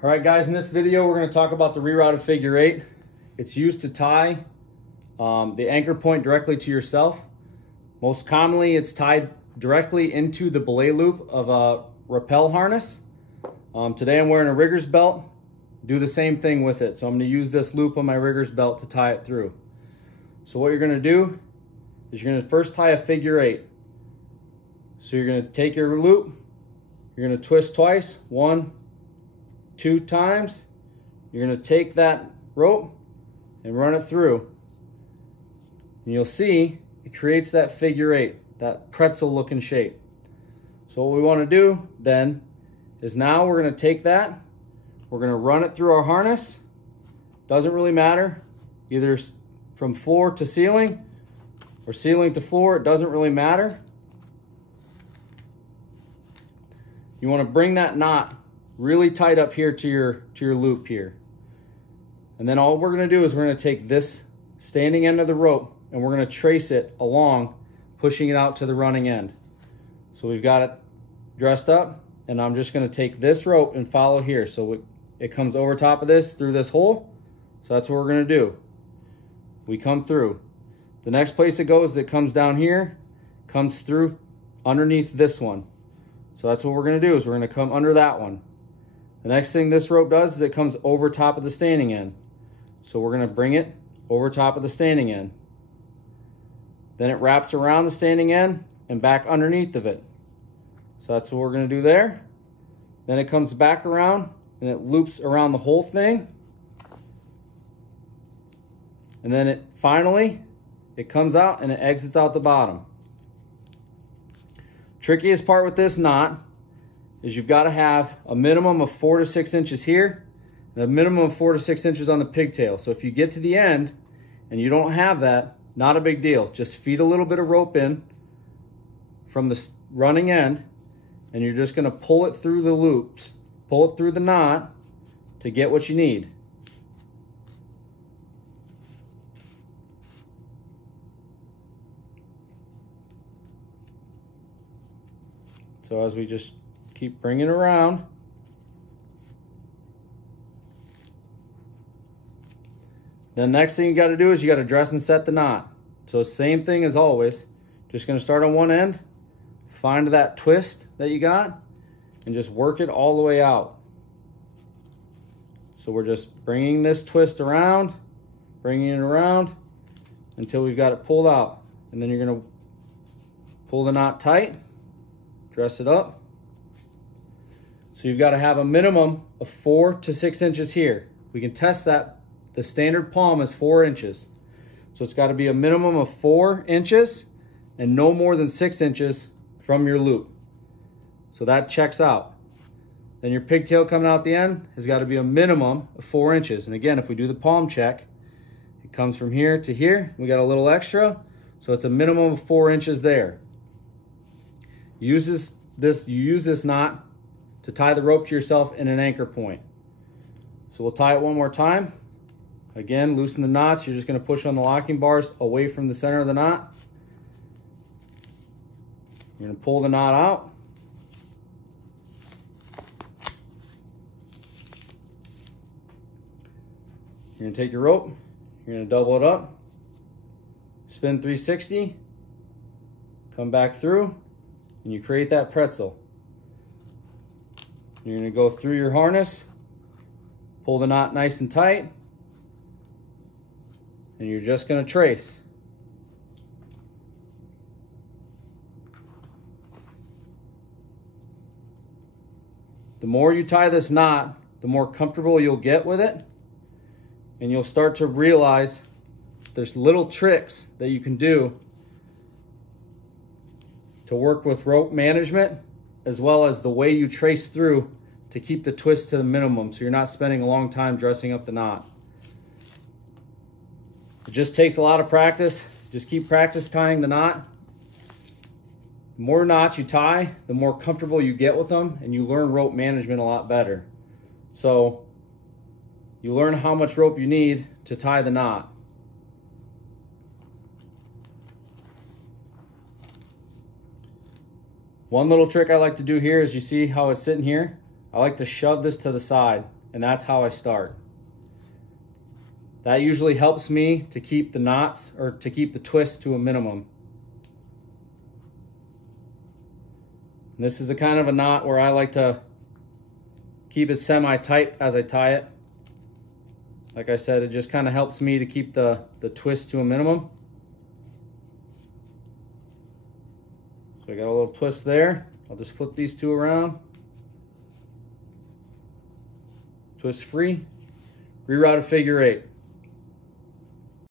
All right, guys, in this video, we're going to talk about the rerouted figure eight. It's used to tie the anchor point directly to yourself. Most commonly, it's tied directly into the belay loop of a rappel harness. Today, I'm wearing a rigger's belt. Do the same thing with it. So I'm going to use this loop on my rigger's belt to tie it through. So what you're going to do is you're going to first tie a figure eight. So you're going to take your loop, you're going to twist twice, 1, 2 times. You're going to take that rope and run it through. And you'll see it creates that figure eight, that pretzel looking shape. So what we want to do then is now we're going to take that, we're going to run it through our harness. Doesn't really matter, either from floor to ceiling or ceiling to floor, it doesn't really matter. You want to bring that knot really tight up here to your loop here. And then all we're going to do is we're going to take this standing end of the rope and we're going to trace it along, pushing it out to the running end. So we've got it dressed up, and I'm just going to take this rope and follow here. So it comes over top of this through this hole. So that's what we're going to do. We come through. The next place it goes, it comes down here, comes through underneath this one. So that's what we're going to do, is we're going to come under that one. The next thing this rope does is it comes over top of the standing end. So we're going to bring it over top of the standing end. Then it wraps around the standing end and back underneath of it. So that's what we're going to do there. Then it comes back around and it loops around the whole thing. And then it finally, it comes out and it exits out the bottom. Trickiest part with this knot is you've got to have a minimum of 4 to 6 inches here and a minimum of 4 to 6 inches on the pigtail. So if you get to the end and you don't have that, not a big deal. Just feed a little bit of rope in from the running end and you're just going to pull it through the loops, pull it through the knot to get what you need. So as we just keep bringing it around, the next thing you got to do is you got to dress and set the knot. So same thing as always, just going to start on one end, find that twist that you got, and just work it all the way out. So we're just bringing this twist around, bringing it around until we've got it pulled out. And then you're going to pull the knot tight, dress it up. So you've got to have a minimum of 4 to 6 inches here. We can test that. The standard palm is 4 inches. So it's got to be a minimum of 4 inches and no more than 6 inches from your loop. So that checks out. Then your pigtail coming out the end has got to be a minimum of 4 inches. And again, if we do the palm check, it comes from here to here. We got a little extra. So it's a minimum of 4 inches there. You use this knot to tie the rope to yourself in an anchor point. So we'll tie it one more time. Again, loosen the knots. You're just going to push on the locking bars away from the center of the knot. You're going to pull the knot out. You're going to take your rope. You're going to double it up. Spin 360. Come back through. And you create that pretzel. You're going to go through your harness, pull the knot nice and tight, and you're just going to trace. The more you tie this knot, the more comfortable you'll get with it, and you'll start to realize there's little tricks that you can do to work with rope management, as well as the way you trace through to keep the twist to the minimum so you're not spending a long time dressing up the knot. It just takes a lot of practice. Just keep practice tying the knot. The more knots you tie, the more comfortable you get with them, and you learn rope management a lot better. So you learn how much rope you need to tie the knot. One little trick I like to do here is, you see how it's sitting here? I like to shove this to the side and that's how I start. That usually helps me to keep the knots, or to keep the twist to a minimum. And this is the kind of a knot where I like to keep it semi-tight as I tie it. Like I said, it just kind of helps me to keep the twist to a minimum. So I got a little twist there. I'll just flip these two around. Twist free. Rerouted figure 8.